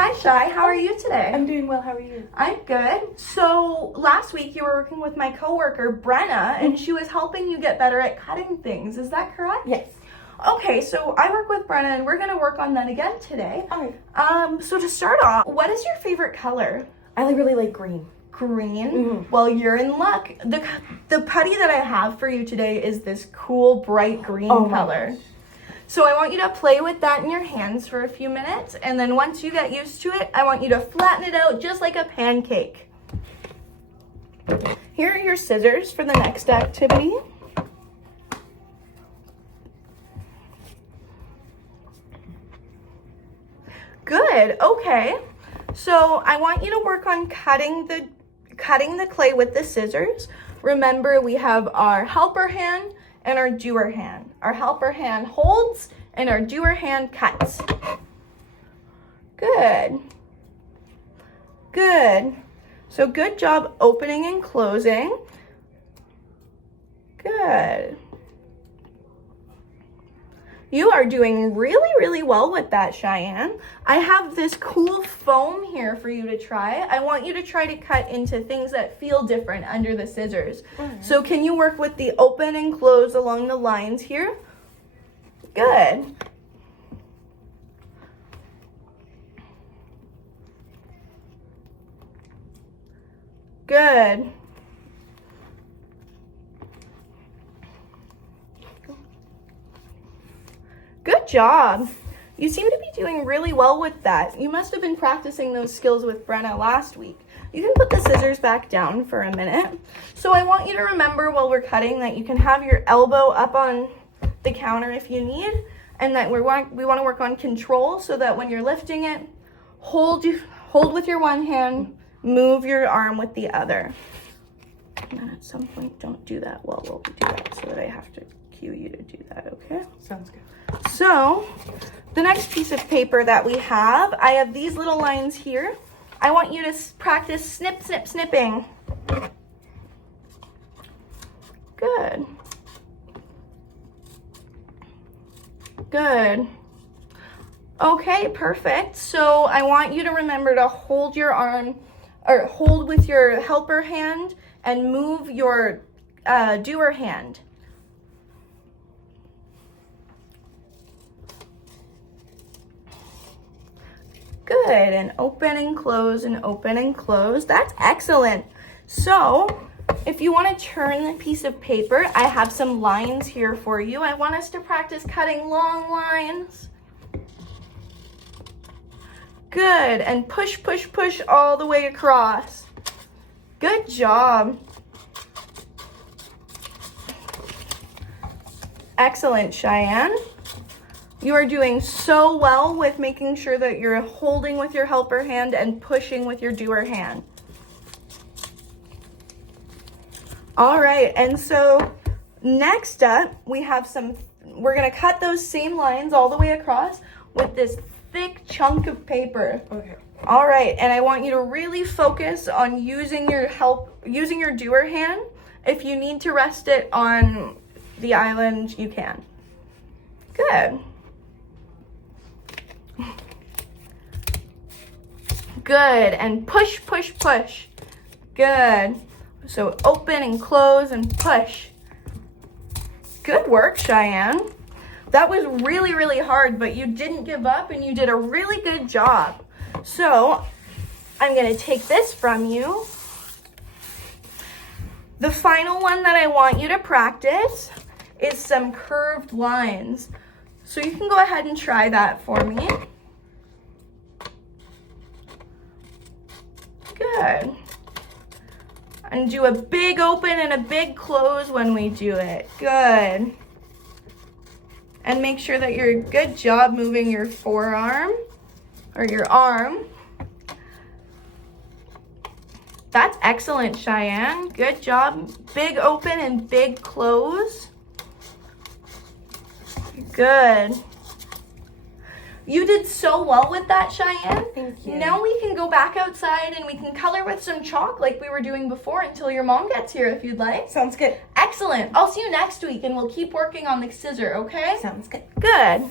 Hi, Shai. How are you today? I'm doing well. How are you? I'm good. So last week you were working with my coworker, Brenna, and she was helping you get better at cutting things. Is that correct? Yes. Okay, so I work with Brenna, and we're going to work on that again today. All right. So to start off, what is your favorite color? I really like green. Green? Mhm. Well, you're in luck. The putty that I have for you today is this cool, bright green color. Gosh. So I want you to play with that in your hands for a few minutes, and then once you get used to it, I want you to flatten it out just like a pancake. Here are your scissors for the next activity. Good, okay. So I want you to work on cutting the clay with the scissors. Remember, we have our helper hand and our doer hand. Our helper hand holds and our doer hand cuts. Good. Good. So good job opening and closing. Good. You are doing really, really well with that, Cheyenne. I have this cool foam here for you to try. I want you to try to cut into things that feel different under the scissors. Mm-hmm. So can you work with the open and close along the lines here? Good. Good. Good job. You seem to be doing really well with that. You must have been practicing those skills with Brenna last week. You can put the scissors back down for a minute. So I want you to remember while we're cutting that you can have your elbow up on the counter if you need, and that we want to work on control so that when you're lifting it, hold with your one hand, move your arm with the other. And then at some point, don't do that while we'll do that so that I have to cue you to do that, okay? Sounds good. So, the next piece of paper that we have, I have these little lines here. I want you to practice snip, snip, snipping. Good. Good. Okay, perfect. So I want you to remember to hold your arm, or hold with your helper hand and move your doer hand. Good, and open and close and open and close. That's excellent. So, if you want to turn the piece of paper, I have some lines here for you. I want us to practice cutting long lines. Good, and push, push, push all the way across. Good job. Excellent, Cheyenne. You are doing so well with making sure that you're holding with your helper hand and pushing with your doer hand. All right, and so next up, we're gonna cut those same lines all the way across with this thick chunk of paper. Okay. All right, and I want you to really focus on using your doer hand. If you need to rest it on the island, you can. Good. Good, and push, push, push. Good. So open and close and push. Good work, Cheyenne. That was really, really hard, but you didn't give up and you did a really good job. So I'm gonna take this from you. The final one that I want you to practice is some curved lines. So you can go ahead and try that for me. Good. And do a big open and a big close when we do it. Good. And make sure that you're good job moving your forearm or your arm. That's excellent, Cheyenne. Good job. Big open and big close. Good. You did so well with that, Cheyenne. Thank you. Now we can go back outside and we can color with some chalk like we were doing before until your mom gets here if you'd like. Sounds good. Excellent. I'll see you next week and we'll keep working on the scissor, okay? Sounds good. Good.